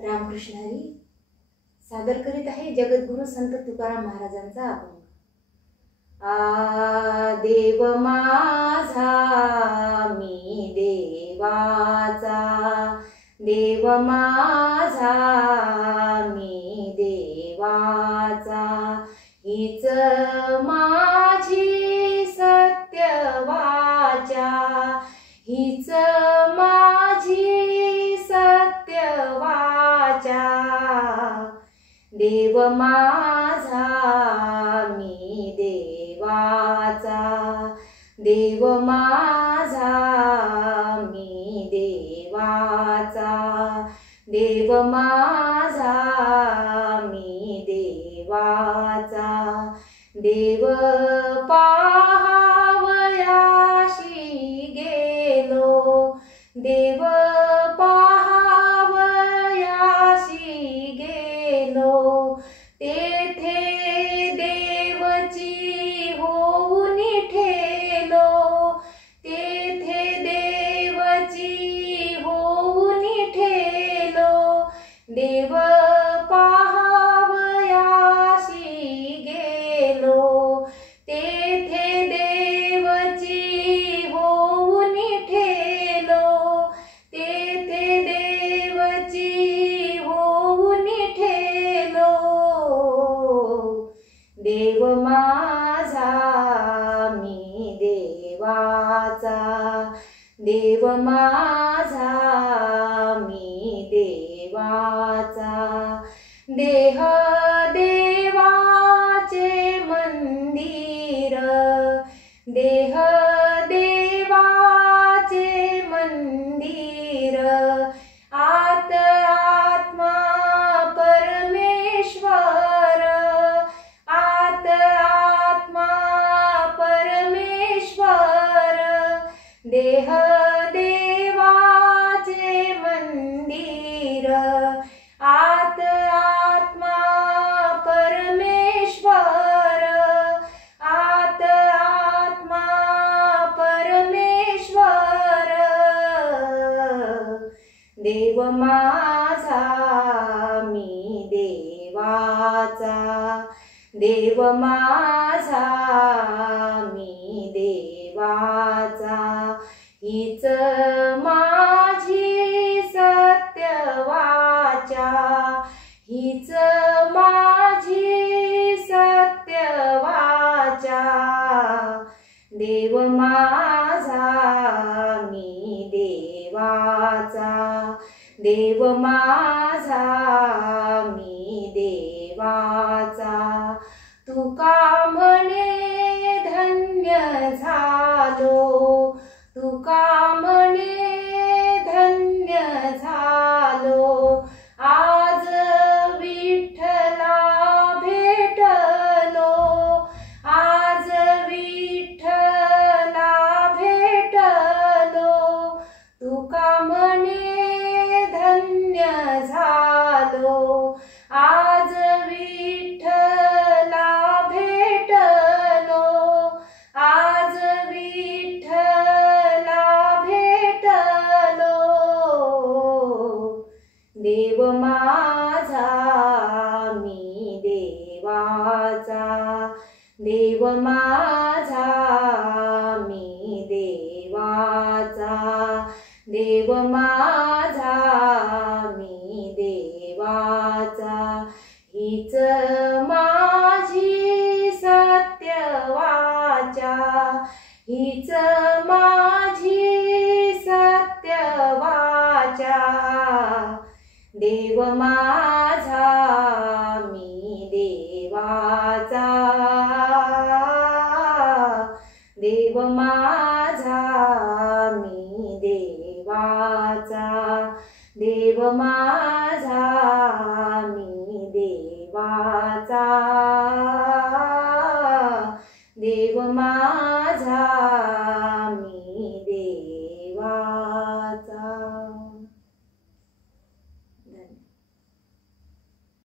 रामकृष्ण हरी सादर करीत आहे जगद्गुरु संत तुकाराम महाराजांचा अभंग। देव माझा मी देवाचा, देव माझा मी देवाचा, हीच माझी सत्य वाचा, हीच माझी सत्य वाचा। देव माझा मी देवाचा, देव माझा मी देवाचा, देव माझा मी देवाचा। देव पाहावयाशी गेलो, देव पाहावयाशी गेलो, तेथे देवची होऊन ठेलो, तेथे देवची होऊन ठेलो। देव पाहावयाशी गेलो, तेथे देवची होऊन ठेलो, तेथे देवची होऊन ठेलो। देव माझा मी देवाचा, देव माझा मी देवाचा। देह देवाचे मंदिर, देह देवाचे मंदिर, आत आत्मा परमेश्वर, आत आत्मा परमेश्वर। देह देवाचे मंदिर, आत आत्मा परमेश्वर, आत आत्मा परमेश्वर। देव माझा मी देवाचा, देव माझा मी देवाचा, हीच माझी सत्य वाचा, हीच माझी सत्य वाचा। देव माझा मी देवाचा, देव माझा मी देवाचा। तुका म्हणे धन्य झालो, तुका म्हणे धन्य झालो, आज विठ्ठला भेटलो, आज विठ्ठला भेटलो। तुका म्हणे धन्य झालो, आज विठ्ठला भेटलो, आज विठ्ठला भेटलो। देव माझा मी देवाचा, देव माझा मी देवाचा, देव माझा मी देवाचा, हीच माझी सत्य वाचा, हीच माझी सत्य वाचा। देव माझा मी देवाचा, देव माझा